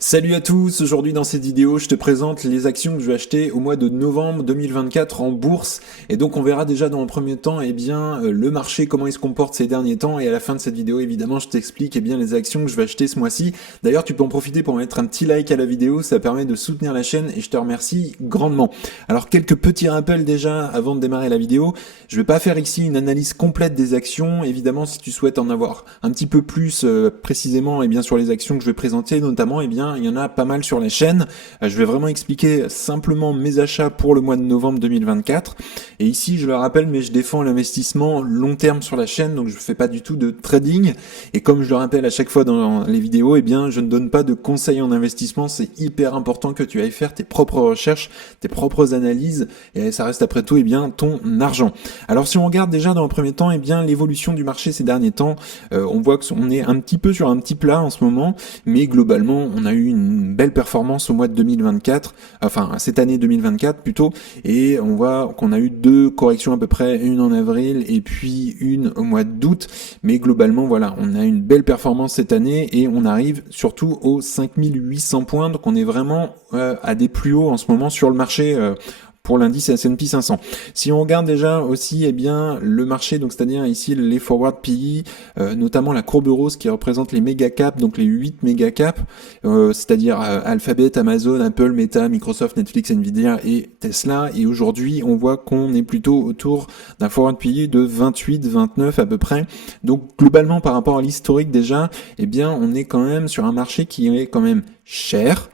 Salut à tous, aujourd'hui dans cette vidéo je te présente les actions que je vais acheter au mois de novembre 2024 en bourse et donc on verra déjà dans le premier temps le marché comment il se comporte ces derniers temps et à la fin de cette vidéo évidemment je t'explique les actions que je vais acheter ce mois-ci. D'ailleurs tu peux en profiter pour mettre un petit like à la vidéo, ça permet de soutenir la chaîne et je te remercie grandement. Alors quelques petits rappels déjà avant de démarrer la vidéo, je vais pas faire ici une analyse complète des actions, évidemment si tu souhaites en avoir un petit peu plus précisément sur les actions que je vais présenter notamment il y en a pas mal sur la chaîne. Je vais vraiment expliquer simplement mes achats pour le mois de novembre 2024. Et ici, je le rappelle, mais je défends l'investissement long terme sur la chaîne, donc je ne fais pas du tout de trading. Et comme je le rappelle à chaque fois dans les vidéos, je ne donne pas de conseils en investissement. C'est hyper important que tu ailles faire tes propres recherches, tes propres analyses, et ça reste après tout ton argent. Alors si on regarde déjà dans le premier temps, l'évolution du marché ces derniers temps, on voit qu'on est un petit peu sur un petit plat en ce moment, mais globalement, on a eu une belle performance au mois de 2024, enfin cette année 2024 plutôt, et on voit qu'on a eu deux corrections à peu près, une en avril et puis une au mois d'août, mais globalement voilà, on a une belle performance cette année et on arrive surtout aux 5800 points, donc on est vraiment à des plus hauts en ce moment sur le marché pour l'indice S&P 500. Si on regarde déjà aussi le marché, donc c'est-à-dire ici les forward PE, notamment la courbe rose qui représente les méga caps, donc les 8 méga caps, c'est-à-dire Alphabet, Amazon, Apple, Meta, Microsoft, Netflix, Nvidia et Tesla. Et aujourd'hui, on voit qu'on est plutôt autour d'un forward PE de 28, 29 à peu près. Donc globalement, par rapport à l'historique déjà, on est quand même sur un marché qui est quand même cher.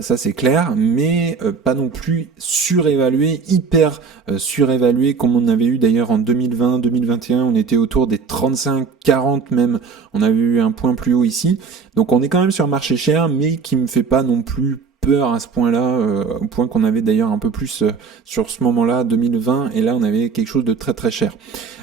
Ça c'est clair, mais pas non plus surévalué, hyper surévalué comme on avait eu d'ailleurs en 2020, 2021, on était autour des 35, 40 même, on avait eu un point plus haut ici. Donc on est quand même sur un marché cher, mais qui me fait pas non plus peur à ce point-là, au point qu'on avait d'ailleurs un peu plus sur ce moment-là, 2020, et là on avait quelque chose de très très cher.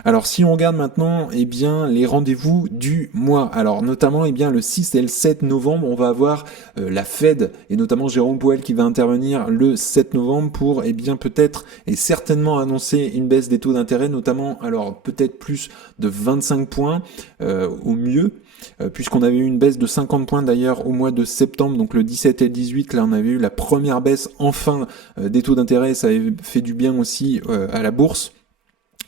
Alors si on regarde maintenant, les rendez-vous du mois. Alors notamment, le 6 et le 7 novembre, on va avoir la Fed et notamment Jérôme Powell qui va intervenir le 7 novembre pour peut-être et certainement annoncer une baisse des taux d'intérêt, notamment alors peut-être plus de 25 points au mieux. Puisqu'on avait eu une baisse de 50 points d'ailleurs au mois de septembre, donc le 17 et le 18, là on avait eu la première baisse enfin des taux d'intérêt, ça avait fait du bien aussi à la bourse.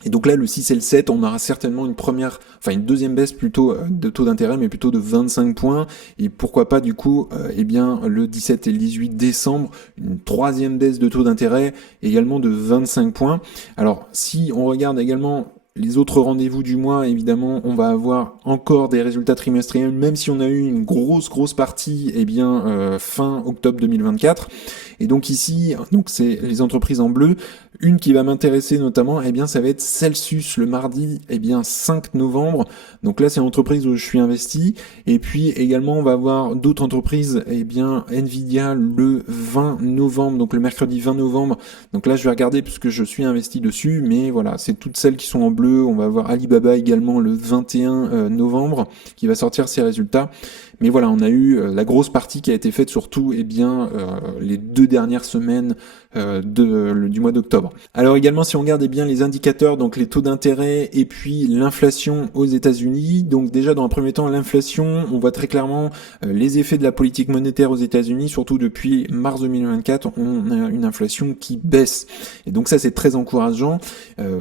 Et donc là, le 6 et le 7, on aura certainement une deuxième baisse plutôt de taux d'intérêt, mais plutôt de 25 points. Et pourquoi pas du coup, le 17 et le 18 décembre, une troisième baisse de taux d'intérêt, également de 25 points. Alors, si on regarde également les autres rendez-vous du mois, évidemment, on va avoir encore des résultats trimestriels, même si on a eu une grosse partie, fin octobre 2024. Et donc ici, c'est les entreprises en bleu. Une qui va m'intéresser notamment, ça va être Celsius le mardi, 5 novembre. Donc là, c'est l'entreprise où je suis investi. Et puis également, on va avoir d'autres entreprises, Nvidia le 20 novembre, donc le mercredi 20 novembre. Donc là, je vais regarder puisque je suis investi dessus, mais voilà, c'est toutes celles qui sont en bleu. On va avoir Alibaba également le 21 novembre qui va sortir ses résultats. Mais voilà, on a eu la grosse partie qui a été faite surtout les 2 dernières semaines du mois d'octobre. Alors également, si on regarde les indicateurs, donc les taux d'intérêt et puis l'inflation aux États-Unis. Donc déjà dans un premier temps, l'inflation, on voit très clairement les effets de la politique monétaire aux États-Unis, surtout depuis mars 2024, on a une inflation qui baisse. Et donc ça, c'est très encourageant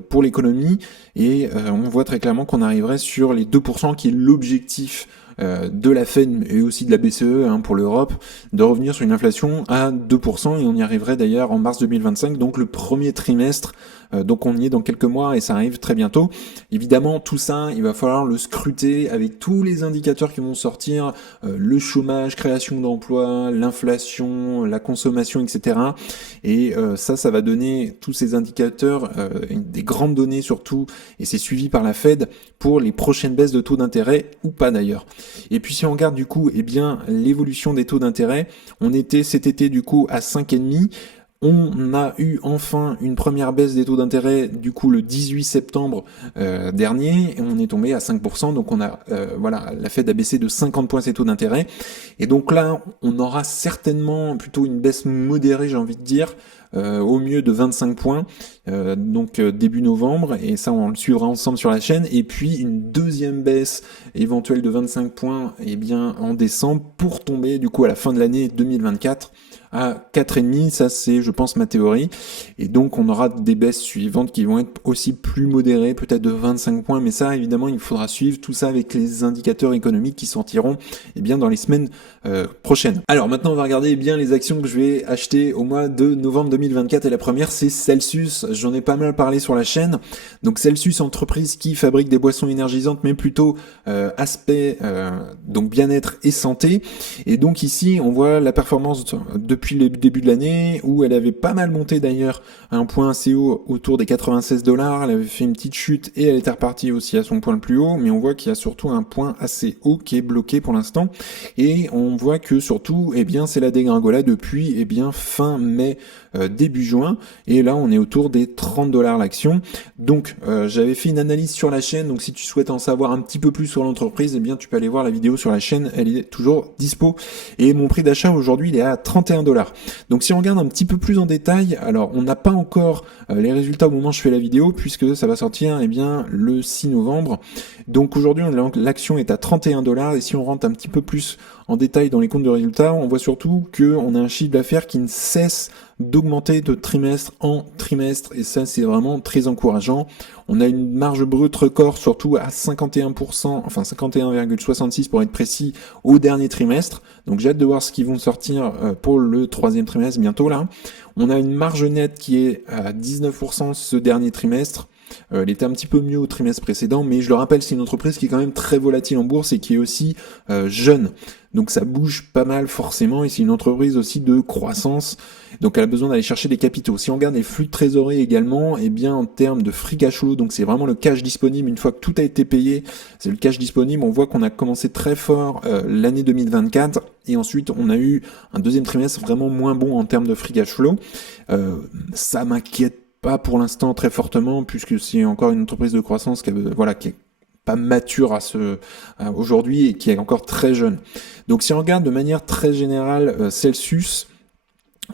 pour l'économie. Et on voit très clairement qu'on arriverait sur les 2% qui est l'objectif de la Fed et aussi de la BCE pour l'Europe, de revenir sur une inflation à 2%, et on y arriverait d'ailleurs en mars 2025, donc le premier trimestre, donc on y est dans quelques mois et ça arrive très bientôt. Évidemment, tout ça, il va falloir le scruter avec tous les indicateurs qui vont sortir, le chômage, création d'emplois, l'inflation, la consommation, etc. Et ça va donner tous ces indicateurs, des grandes données surtout, et c'est suivi par la Fed pour les prochaines baisses de taux d'intérêt ou pas d'ailleurs. Et puis si on regarde du coup l'évolution des taux d'intérêt, on était cet été du coup à 5,5. On a eu enfin une première baisse des taux d'intérêt, du coup le 18 septembre dernier, et on est tombé à 5%, donc on a voilà, la Fed a baissé de 50 points ses taux d'intérêt, et donc là on aura certainement plutôt une baisse modérée, j'ai envie de dire, au mieux de 25 points, donc début novembre, et ça on le suivra ensemble sur la chaîne, et puis une deuxième baisse éventuelle de 25 points bien en décembre, pour tomber du coup à la fin de l'année 2024 à 4,5, ça c'est je pense ma théorie, et donc on aura des baisses suivantes qui vont être aussi plus modérées, peut-être de 25 points, mais ça évidemment il faudra suivre tout ça avec les indicateurs économiques qui sortiront dans les semaines prochaines. Alors maintenant on va regarder bien les actions que je vais acheter au mois de novembre 2024, et la première c'est Celsius, j'en ai pas mal parlé sur la chaîne. Donc Celsius, entreprise qui fabrique des boissons énergisantes, mais plutôt aspect donc bien-être et santé, et donc ici on voit la performance depuis le début de l'année, où elle avait pas mal monté d'ailleurs à un point assez haut autour des 96 $, elle avait fait une petite chute et elle était repartie aussi à son point le plus haut, mais on voit qu'il y a surtout un point assez haut qui est bloqué pour l'instant, et on voit que surtout c'est la dégringolade depuis fin mai, début juin, et là on est autour des 30 $ l'action. Donc j'avais fait une analyse sur la chaîne, donc si tu souhaites en savoir un petit peu plus sur l'entreprise, tu peux aller voir la vidéo sur la chaîne, elle est toujours dispo, et mon prix d'achat aujourd'hui il est à 31 $. Donc si on regarde un petit peu plus en détail, alors on n'a pas encore les résultats au moment où je fais la vidéo, puisque ça va sortir le 6 novembre. Donc aujourd'hui l'action est à 31 $, et si on rentre un petit peu plus en détail dans les comptes de résultats, on voit surtout qu'on a un chiffre d'affaires qui ne cesse d'augmenter de trimestre en trimestre, et ça c'est vraiment très encourageant. On a une marge brute record surtout à 51%, enfin 51,66 pour être précis, au dernier trimestre. Donc j'ai hâte de voir ce qu'ils vont sortir pour le troisième trimestre bientôt là. On a une marge nette qui est à 19% ce dernier trimestre. Elle était un petit peu mieux au trimestre précédent, mais je le rappelle, c'est une entreprise qui est quand même très volatile en bourse et qui est aussi jeune. Donc ça bouge pas mal forcément, et c'est une entreprise aussi de croissance, donc elle a besoin d'aller chercher des capitaux. Si on regarde les flux de trésorerie également, en termes de free cash flow, donc c'est vraiment le cash disponible, une fois que tout a été payé, c'est le cash disponible. On voit qu'on a commencé très fort l'année 2024, et ensuite on a eu un deuxième trimestre vraiment moins bon en termes de free cash flow. Ça m'inquiète pas pour l'instant très fortement, puisque c'est encore une entreprise de croissance qui est pas mature aujourd'hui, et qui est encore très jeune. Donc si on regarde de manière très générale Celsius,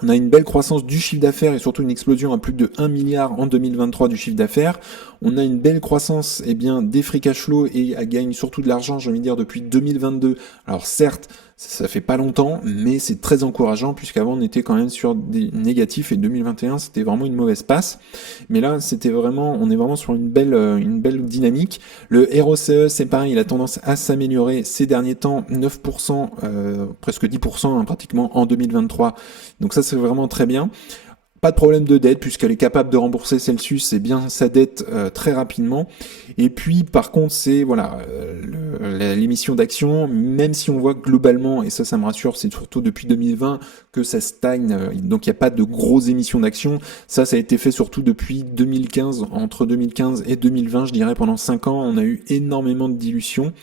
on a une belle croissance du chiffre d'affaires et surtout une explosion à plus de 1 milliard en 2023 du chiffre d'affaires. On a une belle croissance des free cash flow, et elle gagne surtout de l'argent, j'ai envie de dire, depuis 2022. Alors certes, ça fait pas longtemps, mais c'est très encourageant, puisqu'avant on était quand même sur des négatifs, et 2021 c'était vraiment une mauvaise passe. Mais là on est vraiment sur une belle dynamique. Le ROCE, c'est pareil, il a tendance à s'améliorer ces derniers temps, 9%, presque 10% pratiquement en 2023. Donc ça c'est vraiment très bien. Pas de problème de dette, puisqu'elle est capable de rembourser Celsius sa dette très rapidement. Et puis par contre c'est l'émission d'actions, même si on voit globalement, et ça me rassure, c'est surtout depuis 2020 que ça stagne, donc il n'y a pas de grosses émissions d'actions. Ça a été fait surtout depuis 2015, entre 2015 et 2020, je dirais pendant 5 ans, on a eu énormément de dilution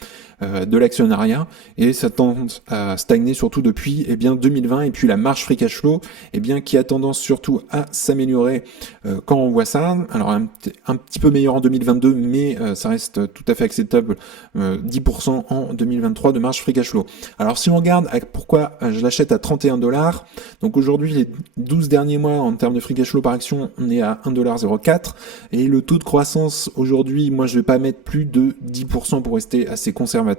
de l'actionnariat, et ça tend à stagner surtout depuis 2020. Et puis la marge free cash flow qui a tendance surtout à s'améliorer quand on voit ça. Alors un petit peu meilleur en 2022, mais ça reste tout à fait acceptable, 10% en 2023 de marge free cash flow. Alors si on regarde pourquoi je l'achète à 31 $, donc aujourd'hui les 12 derniers mois en termes de free cash flow par action, on est à 1,04 $, et le taux de croissance aujourd'hui, moi je vais pas mettre plus de 10% pour rester assez conservateur.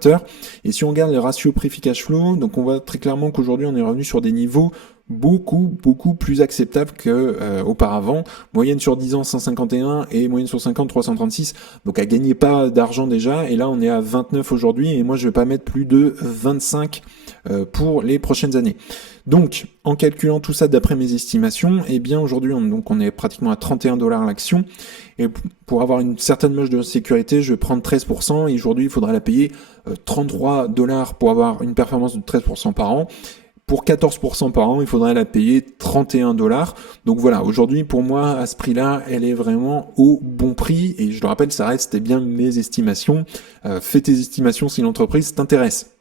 Et si on regarde les ratios prix cash flow, donc on voit très clairement qu'aujourd'hui on est revenu sur des niveaux beaucoup plus acceptables que auparavant. Moyenne sur 10 ans 151 et moyenne sur 50 336. Donc elle gagnait pas d'argent déjà, et là on est à 29 aujourd'hui, et moi je vais pas mettre plus de 25 pour les prochaines années. Donc en calculant tout ça d'après mes estimations, aujourd'hui on est pratiquement à 31 $ l'action, et pour avoir une certaine marge de sécurité, je vais prendre 13%, et aujourd'hui il faudra la payer 33 $ pour avoir une performance de 13% par an. Pour 14% par an, il faudrait la payer 31 $. Donc voilà, aujourd'hui, pour moi, à ce prix-là, elle est vraiment au bon prix. Et je le rappelle, ça reste mes estimations. Fais tes estimations si l'entreprise t'intéresse.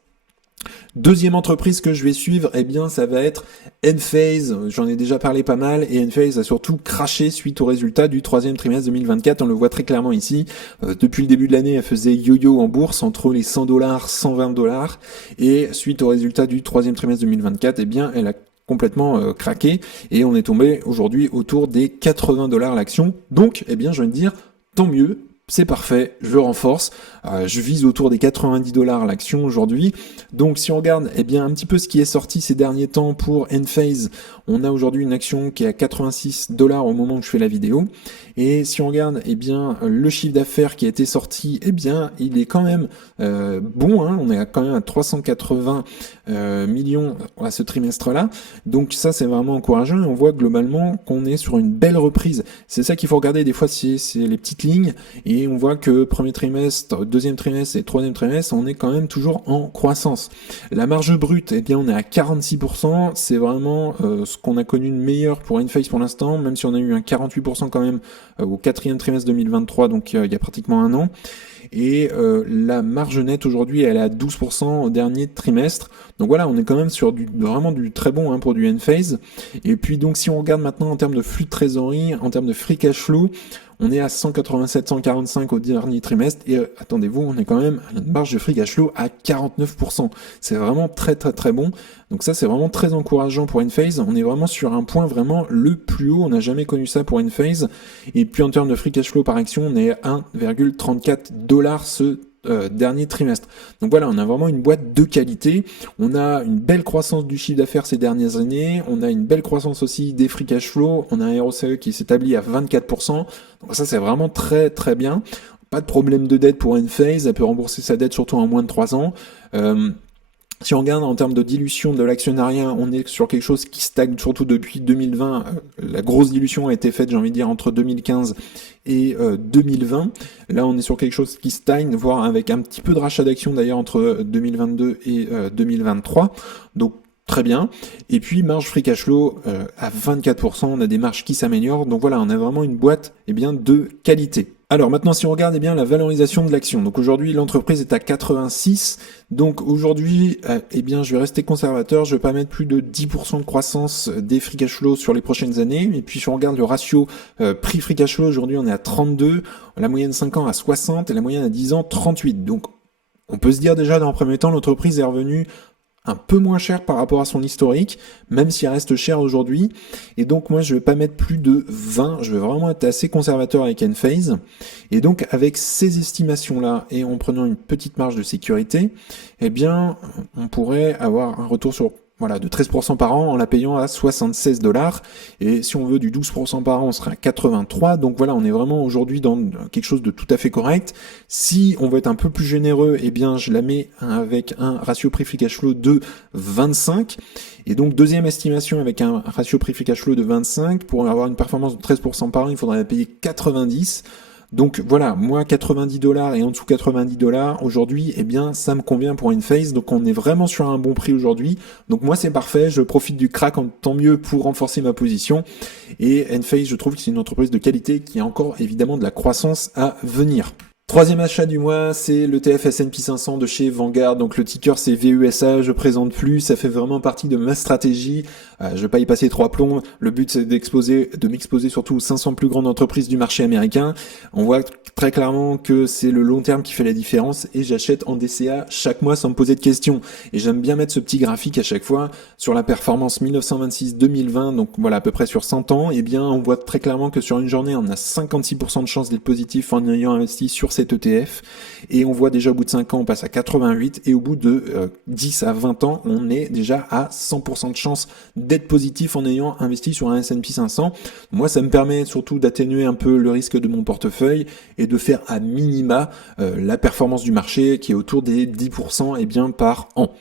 Deuxième entreprise que je vais suivre, eh bien, ça va être Enphase. J'en ai déjà parlé pas mal et Enphase a surtout craché suite aux résultats du troisième trimestre 2024. On le voit très clairement ici. Depuis le début de l'année, elle faisait yo-yo en bourse entre les $100, $120 et suite aux résultats du troisième trimestre 2024, eh bien, elle a complètement craqué et on est tombé aujourd'hui autour des $80 l'action. Donc, eh bien, je vais me dire, tant mieux. C'est parfait, je renforce, je vise autour des $90 l'action aujourd'hui. Donc si on regarde eh bien un petit peu ce qui est sorti ces derniers temps pour Enphase, on a aujourd'hui une action qui est à $86 au moment où je fais la vidéo. Et si on regarde eh bien le chiffre d'affaires qui a été sorti, eh bien il est quand même bon, hein, on est quand même à 380 millions à ce trimestre-là. Donc ça c'est vraiment encourageant et on voit globalement qu'on est sur une belle reprise. C'est ça qu'il faut regarder des fois, c'est les petites lignes. Et on voit que premier trimestre, deuxième trimestre et troisième trimestre, on est quand même toujours en croissance. La marge brute, eh bien, on est à 46%. C'est vraiment ce qu'on a connu de meilleur pour Enphase pour l'instant, même si on a eu un 48% quand même au quatrième trimestre 2023, donc il y a pratiquement un an. Et la marge nette aujourd'hui, elle est à 12% au dernier trimestre. Donc voilà, on est quand même sur vraiment du très bon hein, pour du Enphase. Et puis donc si on regarde maintenant en termes de flux de trésorerie, en termes de free cash flow, on est à 187-145 au dernier trimestre et attendez-vous, on est quand même à une marge de free cash flow à 49%. C'est vraiment très très très bon. Donc ça c'est vraiment très encourageant pour Enphase. On est vraiment sur un point vraiment le plus haut. On n'a jamais connu ça pour Enphase. Et puis en termes de free cash flow par action, on est à 1,34$ ce dernier trimestre. Donc voilà, on a vraiment une boîte de qualité. On a une belle croissance du chiffre d'affaires ces dernières années. On a une belle croissance aussi des free cash flow. On a un ROCE qui s'établit à 24%. Donc ça, c'est vraiment très très bien. Pas de problème de dette pour Enphase. Elle peut rembourser sa dette surtout en moins de 3 ans. Si on regarde en termes de dilution de l'actionnariat, on est sur quelque chose qui stagne surtout depuis 2020. La grosse dilution a été faite, j'ai envie de dire, entre 2015 et 2020. Là, on est sur quelque chose qui stagne, voire avec un petit peu de rachat d'actions d'ailleurs entre 2022 et 2023. Donc, très bien. Et puis, marge free cash flow à 24%. On a des marges qui s'améliorent. Donc voilà, on a vraiment une boîte eh bien, de qualité. Alors maintenant, si on regarde eh bien la valorisation de l'action, donc aujourd'hui l'entreprise est à 86, donc aujourd'hui eh bien je vais rester conservateur, je vais pas mettre plus de 10% de croissance des free cash flow sur les prochaines années. Et puis si on regarde le ratio prix free cash flow, aujourd'hui on est à 32, la moyenne 5 ans à 60 et la moyenne à 10 ans 38. Donc on peut se dire déjà dans un premier temps l'entreprise est revenue un peu moins cher par rapport à son historique, même si elle reste chère aujourd'hui. Et donc moi je vais pas mettre plus de 20, je vais vraiment être assez conservateur avec Enphase. Et donc avec ces estimations-là et en prenant une petite marge de sécurité, eh bien on pourrait avoir un retour sur de 13% par an en la payant à $76. Et si on veut du 12% par an, on serait à 83. Donc voilà, on est vraiment aujourd'hui dans quelque chose de tout à fait correct. Si on veut être un peu plus généreux, eh bien je la mets avec un ratio prix free cash flow de 25. Et donc deuxième estimation avec un ratio prix free cash flow de 25, pour avoir une performance de 13% par an, il faudrait la payer 90. Donc voilà, moi $90 et en dessous $90 aujourd'hui, eh bien ça me convient pour Enphase. Donc on est vraiment sur un bon prix aujourd'hui. Donc moi c'est parfait, je profite du crack tant mieux pour renforcer ma position. Et Enphase, je trouve que c'est une entreprise de qualité qui a encore évidemment de la croissance à venir. Troisième achat du mois, c'est l'ETF S&P 500 de chez Vanguard. Donc le ticker c'est VESA, je présente plus, ça fait vraiment partie de ma stratégie. Je vais pas y passer 3 plombs. Le but c'est de m'exposer surtout aux 500 plus grandes entreprises du marché américain. On voit très clairement que c'est le long terme qui fait la différence et j'achète en DCA chaque mois sans me poser de questions. Et j'aime bien mettre ce petit graphique à chaque fois sur la performance 1926-2020, donc voilà à peu près sur 100 ans. Et bien on voit très clairement que sur une journée on a 56% de chance d'être positif en ayant investi sur cet ETF. Et on voit déjà au bout de 5 ans on passe à 88 et au bout de 10 à 20 ans on est déjà à 100% de chance d'être positif en ayant investi sur un S&P 500. Moi, ça me permet surtout d'atténuer un peu le risque de mon portefeuille et de faire à minima la performance du marché qui est autour des 10% et bien par an.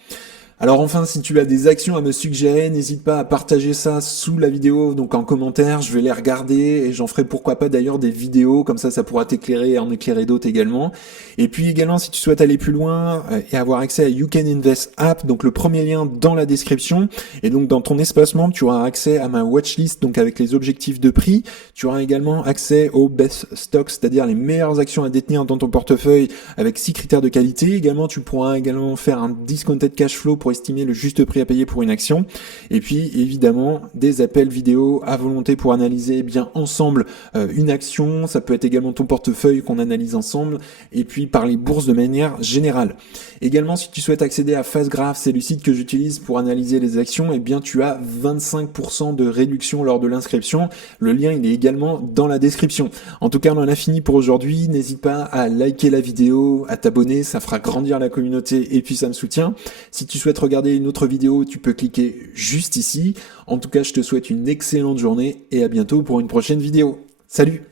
Alors enfin, si tu as des actions à me suggérer, n'hésite pas à partager ça sous la vidéo, donc en commentaire, je vais les regarder et j'en ferai pourquoi pas d'ailleurs des vidéos, comme ça pourra t'éclairer et en éclairer d'autres également. Et puis également, si tu souhaites aller plus loin et avoir accès à You Can Invest App, donc le premier lien dans la description, et donc dans ton espace membre, tu auras accès à ma watchlist, donc avec les objectifs de prix. Tu auras également accès aux best stocks, c'est-à-dire les meilleures actions à détenir dans ton portefeuille avec 6 critères de qualité. Également, tu pourras également faire un discounted cash flow pour estimer le juste prix à payer pour une action. Et puis, évidemment, des appels vidéo à volonté pour analyser bien ensemble une action. Ça peut être également ton portefeuille qu'on analyse ensemble. Et puis, par les bourses de manière générale. Également, si tu souhaites accéder à FastGraph, c'est le site que j'utilise pour analyser les actions, et bien tu as 25% de réduction lors de l'inscription. Le lien, il est également dans la description. En tout cas, on en a fini pour aujourd'hui. N'hésite pas à liker la vidéo, à t'abonner, ça fera grandir la communauté et puis ça me soutient. Si tu souhaites regarder une autre vidéo, tu peux cliquer juste ici. En tout cas, je te souhaite une excellente journée et à bientôt pour une prochaine vidéo. Salut!